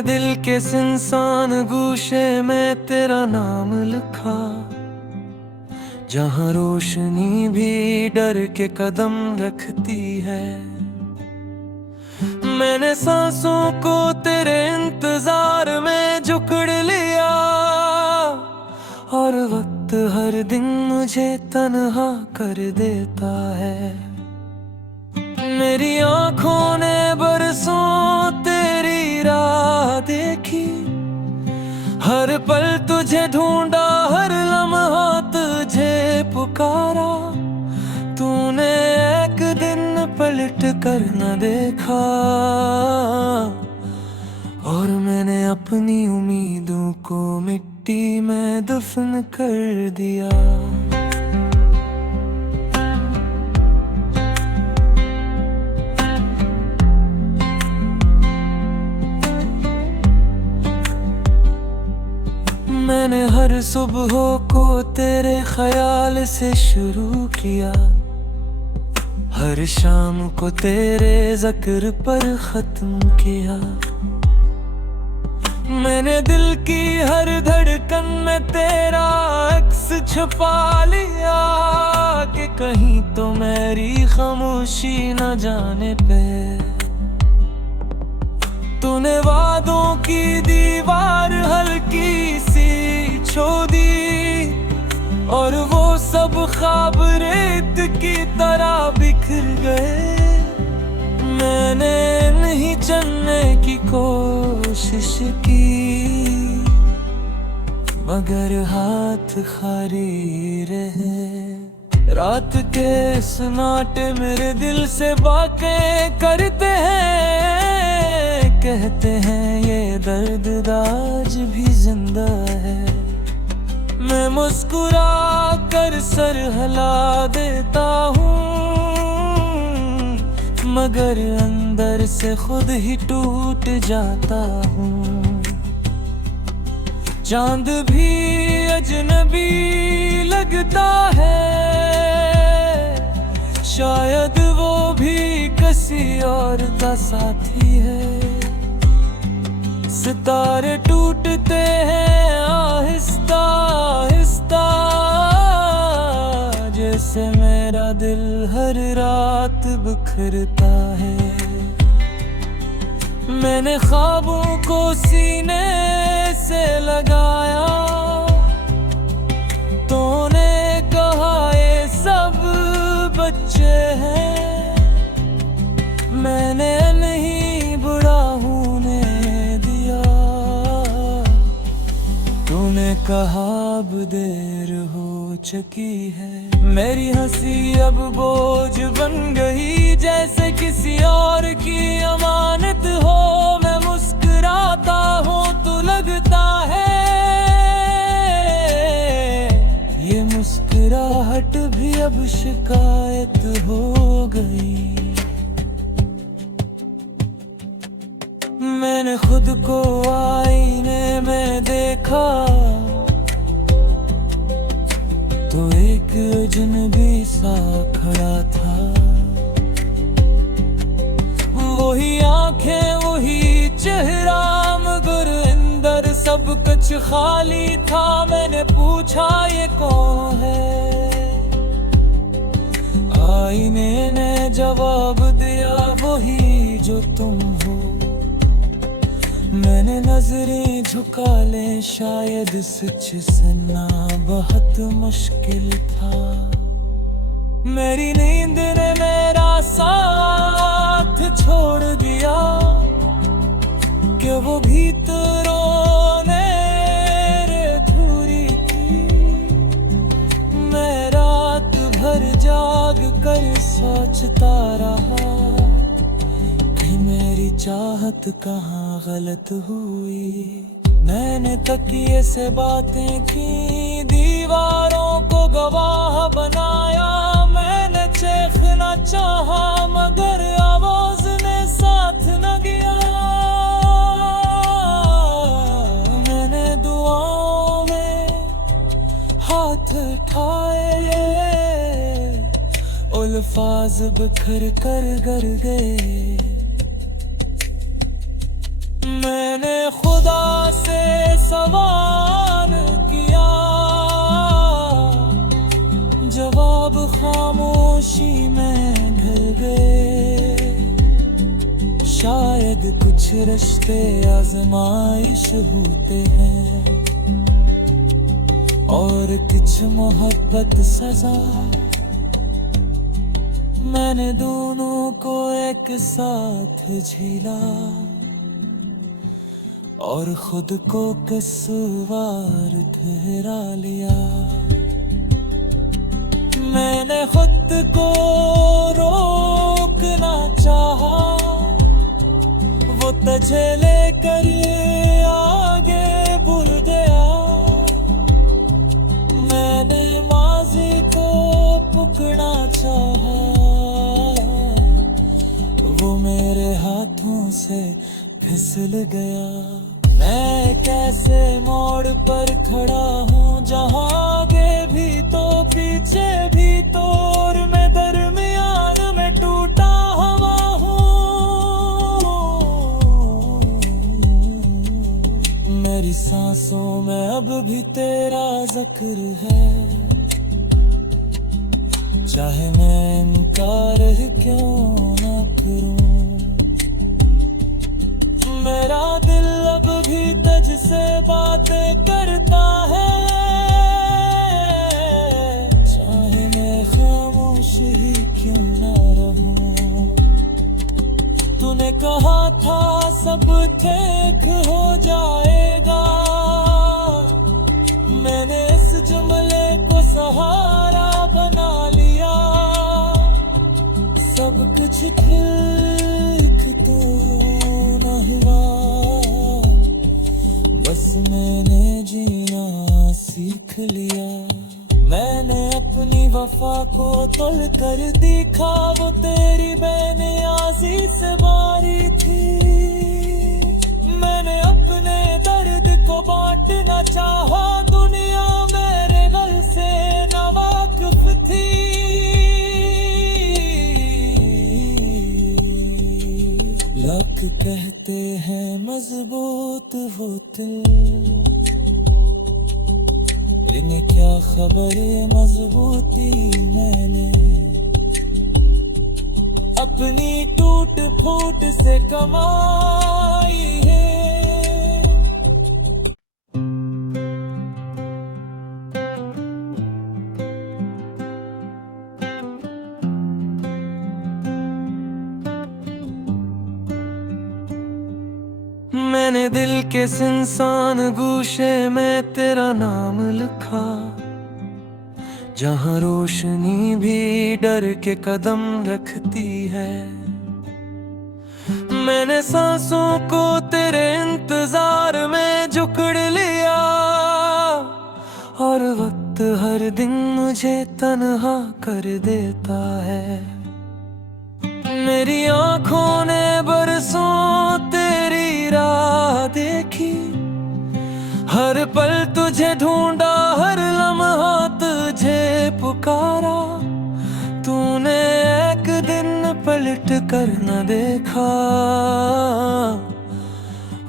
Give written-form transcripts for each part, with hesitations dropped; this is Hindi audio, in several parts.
मैंने दिल के इंसान गूशे में तेरा नाम लिखा, जहाँ रोशनी भी डर के कदम रखती है। मैंने सांसों को तेरे इंतजार में जकड़ लिया, और वक्त हर दिन मुझे तन्हा कर देता है। मेरी आंखों ने बरसों तेरी राह देखी, हर पल तुझे ढूंढा, हर लम्हा तुझे पुकारा। तूने एक दिन पलट कर न देखा, और मैंने अपनी उम्मीदों को मिट्टी में दफन कर दिया। मैंने हर सुबह को तेरे ख्याल से शुरू किया, हर शाम को तेरे ज़िक्र पर ख़त्म किया। मैंने दिल की हर धड़कन में तेरा अक्स छुपा लिया, कि कहीं तो मेरी खामोशी न जाने पे। तूने वादों की दीवार हल्की सी छोड़ी, और वो सब ख्वाब रेत की तरह बिखर गए। मैंने नहीं चलने की कोशिश की, मगर हाथ खाली रहे। रात के सन्नाटे मेरे दिल से बातें करते हैं, कहते हैं ये दर्द आज भी जिंदा है। मैं मुस्कुरा कर सर हिला देता हूँ, मगर अंदर से खुद ही टूट जाता हूँ। चांद भी अजनबी लगता है, शायद वो भी किसी और का साथी है। सितारे टूटते हैं आहिस्ता आहिस्ता, जैसे मेरा दिल हर रात बिखरता है। मैंने ख्वाबों को सीने से लगाया, तूने कहा ये सब बच्चे हैं। मैंने नहीं बुरा होने दिया, तूने कहा अब देर हो चुकी है। मेरी हंसी अब बोझ बन गई, जैसे किसी और की अमानत हो। मैं मुस्कुराता हूँ तो लगता है ये मुस्कुराहट भी अब शिकायत हो गई। मैंने खुद को आईने में देखा, तो एक अजनबी सा खड़ा था। वही आंखें वही चेहरा, मगर अंदर सब कुछ खाली था। मैंने पूछा ये कौन है, आईने ने जवाब दिया वही जो तुम हो। मैंने नजरें झुका ले, शायद सच सुनना बहुत मुश्किल था। मेरी नींद ने मेरा साथ छोड़ दिया, कि वो भीतरों ने अधूरी थी। मैं रात भर जाग कर सोचता रहा, मेरी चाहत कहाँ गलत हुई। मैंने तकिए से बातें की, दीवारों को गवाह बनाया। मैंने चीखना चाहा, मगर आवाज ने साथ न दिया। मैंने दुआओं में हाथ उठाए, अल्फाज बिखर कर गर गए। मैंने खामोशी में ढल गए। शायद कुछ रिश्ते आजमाइश होते हैं और कुछ मोहब्बत सजा। मैंने दोनों को एक साथ झेला और खुद को कसूरवार ठहरा लिया। मैंने खुद को रोकना चाहा, वो तुझे लेकर आगे बढ़ गया। मैंने माजी को पकड़ना चाहा, वो मेरे हाथों से फिसल गया। मैं कैसे मोड़ पर खड़ा हूँ, जहाँ आगे भी तो पीछे भी तो, और मैं दरमियान में टूटा हुआ हूँ। मेरी सांसों में अब भी तेरा जिक्र है, चाहे मैं इनकार क्यों ना करूं। मेरा दिल अब भी तुझसे बातें करता है, चाहे मैं खामोश ही क्यों ना रहूं। तूने कहा था सब ठीक हो जाएगा, मैंने इस जुमले को सहारा बना लिया। सब कुछ ठीक तो न हुआ, बस मैंने जीना सीख लिया। मैंने अपनी वफा को तोल कर देखा, वो तेरी बेनियाज़ी से बारी थी। मैंने अपने दर्द को बांटना चाहा, दुनिया मेरे गल से नावाकिफ थी। लक कहते हैं मजबूत वो दिल, इन्हें क्या खबर मजबूती मैंने अपनी टूट फूट से कमाई है। मैंने दिल के सुनसान गूशे में तेरा नाम लिखा, जहाँ रोशनी भी डर के कदम रखती है। मैंने सांसों को तेरे इंतजार में जकड़ लिया, और वक्त हर दिन मुझे तन्हा कर देता है। मेरी आंखों ने बरसों तेरी राह देखी, हर पल तुझे ढूंढा, हर लम्हा तुझे पुकारा। तूने एक दिन पलट कर न देखा,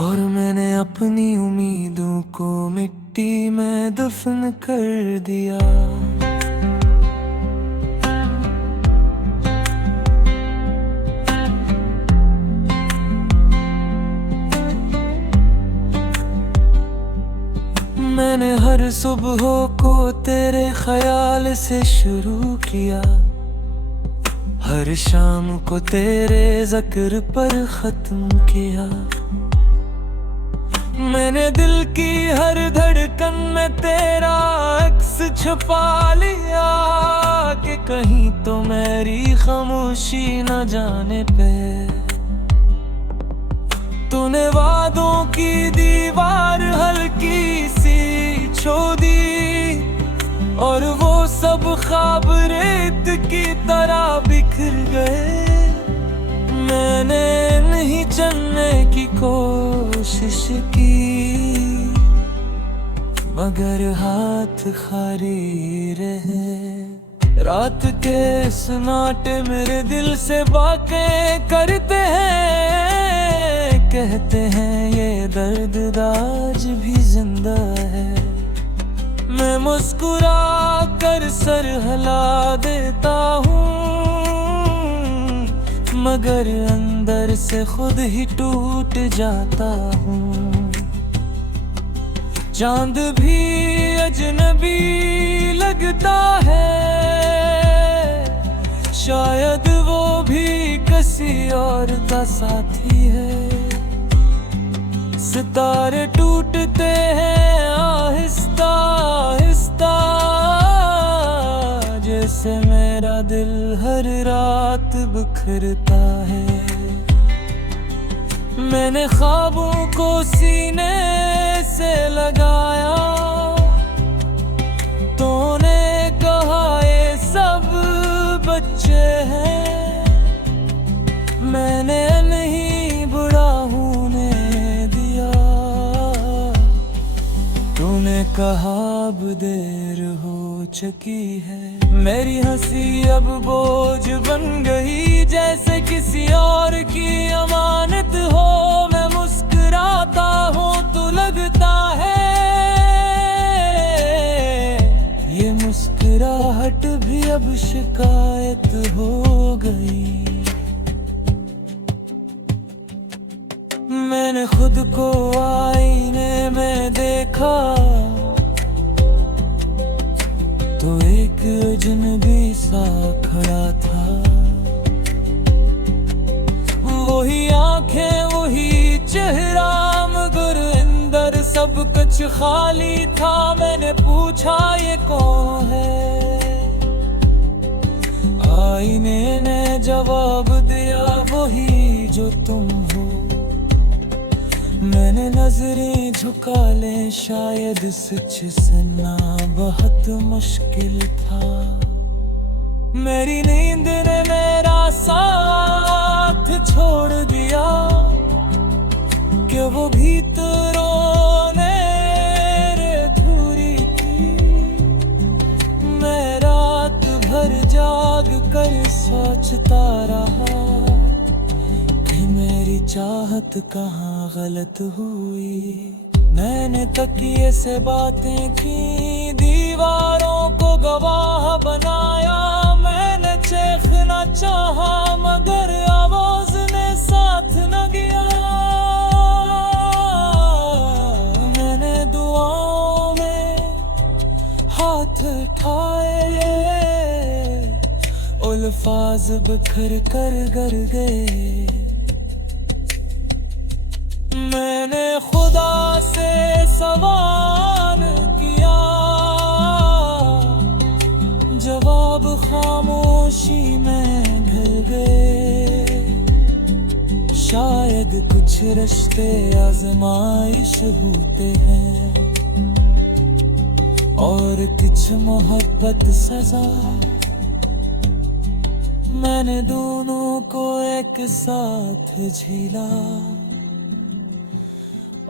और मैंने अपनी उम्मीदों को मिट्टी में दफन कर दिया। मैंने हर सुबह को तेरे ख्याल से शुरू किया, हर शाम को तेरे ज़िक्र पर ख़त्म किया। मैंने दिल की हर धड़कन में तेरा अक्स छुपा लिया, कि कहीं तो मेरी खामोशी न जाने पे। तूने वादों की दीवार हल्की सी छोड़ी, और वो सब ख्वाब रेत की तरह बिखर गए। मैंने नहीं चलने की कोशिश की, मगर हाथ खाली रहे। रात के सन्नाटे मेरे दिल से बातें करते हैं, कहते हैं ये दर्द आज भी जिंदा है। मैं मुस्कुरा कर सर हिला देता हूँ, मगर अंदर से खुद ही टूट जाता हूँ। चांद भी अजनबी लगता है, शायद वो भी किसी और का साथी है। सितारे टूटते हैं आहिस्ता आहिस्ता, जैसे मेरा दिल हर रात बिखरता है। मैंने ख्वाबों को सीने से लगाया, तूने कहा ये सब बच्चे हैं। मैंने नहीं बुरा होने दिया, तूने कहा अब देर हो चुकी है। मेरी हंसी अब बोझ बन गई, जैसे किसी और की अमानत हो। मैं मुस्कुराता हूँ तो लगता है ये मुस्कुराहट भी अब शिकायत हो गई। मैंने खुद को आईने में देखा तो एक अजनबी सा खड़ा था। वही आंखें वही चेहरा, मगर अंदर सब कुछ खाली था। मैंने पूछा ये कौन है, आईने ने जवाब दिया वही जो तुम हो। मैंने नजरें झुका ले, शायद सच सुनना बहुत मुश्किल था। मेरी नींद ने मेरा साथ छोड़ दिया, कि वो भीतरों ने अधूरी थी। मैं रात भर जाग कर सोचता रहा कि मेरी चाहत कहाँ गलत हुई। मैंने तकिए से बातें की, दीवारों को गवाह बनाया। मैंने चीखना चाहा मगर आवाज ने साथ न दिया। मैंने दुआओं में हाथ उठाए, अल्फाज बिखर कर गर गए। मैंने खुदा से सवाल किया, जवाब खामोशी में ढल गए। शायद कुछ रिश्ते आजमाइश होते हैं और कुछ मोहब्बत सजा। मैंने दोनों को एक साथ झेला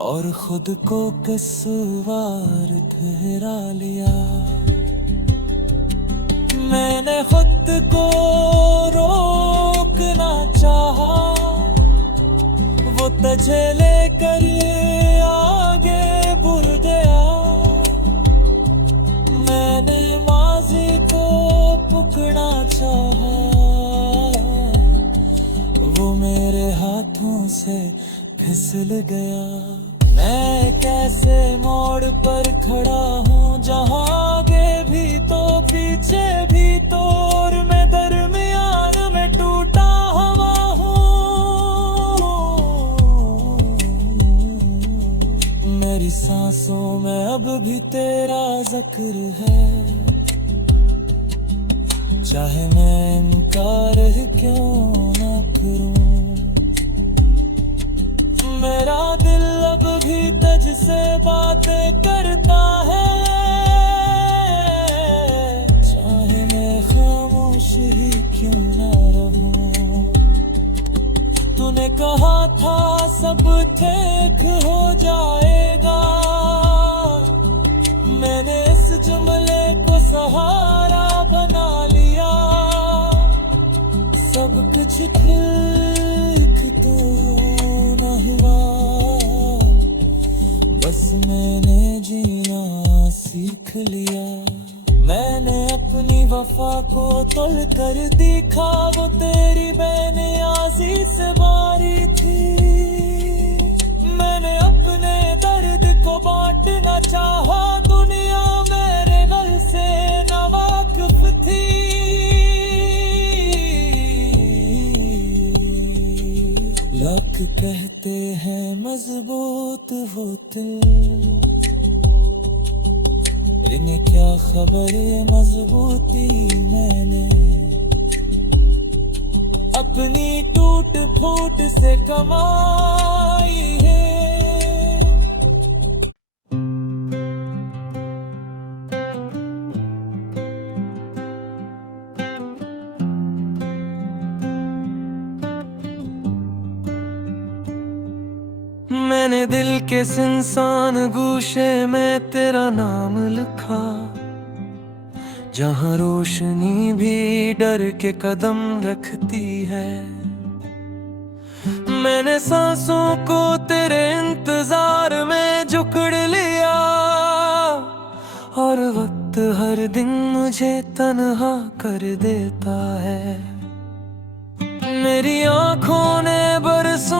और खुद को कसूरवार ठहरा लिया। मैंने खुद को रोकना चाहा, वो तुझे लेकर आगे बढ़ गया। मैंने माजी को पकड़ना चाहा, वो मेरे हाथों से फिसल गया। मैं कैसे मोड़ पर खड़ा हूँ, जहाँ आगे भी तो पीछे भी तो, और मैं दरमियान में टूटा हुआ हूँ। मेरी सांसों में अब भी तेरा जिक्र है, चाहे मैं इनकार क्यों ना करूँ। मेरा दिल अब भी तुझसे बातें करता है, चाहे मैं खामोश ही क्यों ना रहूं। तूने कहा था सब ठीक हो जाएगा, मैंने इस जुमले को सहारा बना लिया। सब कुछ ठीक तो न हुआ, बस मैंने जीना सीख लिया। मैंने अपनी वफा को तोल कर देखा, वो तेरी बेनियाज़ी से मारी थी। मैंने अपने दर्द को बांटना चाहा, दुनिया मेरे गल से नावाकिफ थी। लोग कहते हैं मजबूत हो दिल, इन्हें क्या खबर ये मजबूती मैंने अपनी टूट फूट से कमाई है। मैंने दिल के सुनसान गूशे में तेरा नाम लिखा, जहाँ रोशनी भी डर के कदम रखती है। मैंने सांसों को तेरे इंतजार में जकड़ लिया, और वक्त हर दिन मुझे तन्हा कर देता है। मेरी आंखों ने बरसों